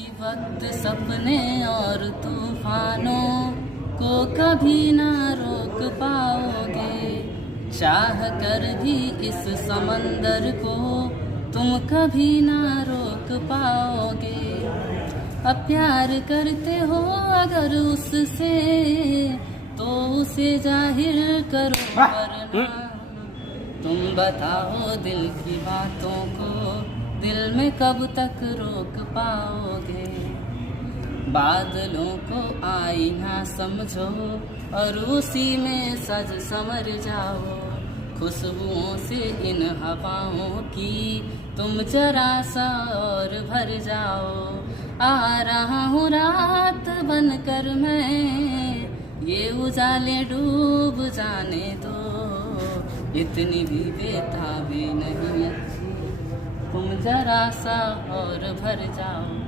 कि वक्त सपने और तूफानों को कभी ना रोक पाओगे, चाह कर भी इस समंदर को तुम कभी ना रोक पाओगे। अब प्यार करते हो अगर उससे तो उसे जाहिर करो, वरना तुम बताओ दिल की बातों को दिल में कब तक रोक पाओगे। बादलों को आईना समझो और उसी में सज संवर जाओ, खुशबुओं से इन हवाओं की तुम जरा सा और भर जाओ। आ रहा हूँ रात बनकर मैं, ये उजाले डूब जाने दो, इतनी भी बेताबी नहीं, तुम जरा सा और भर जाओ।